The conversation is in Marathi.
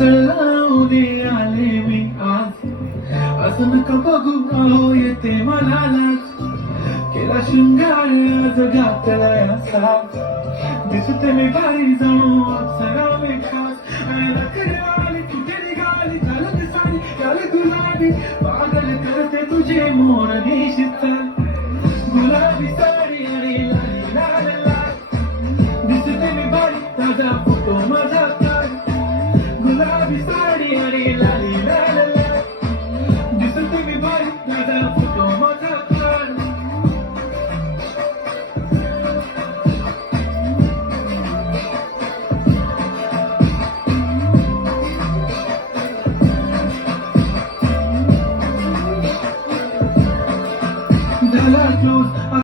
जळवणे आले मी आज, असं नका बघू अहो येते मला लाज. केला शृंगार जगात असा, दिसते मी भारी जाणू अप्सरा मी खास. नखरेवाली कुठे निघाली चालत साडी काल गुलाबी, पागल करते तुझे मोर निशित. गुलाबी साडी आणि लाली लाल लाल, दिसते मी भारी ताजा फोटो माझा काढ. गुलाबी साडी आणि लाली लाल लाल, दिसते मी भारी ताजा फोटो माझा काढ. झाला क्लोज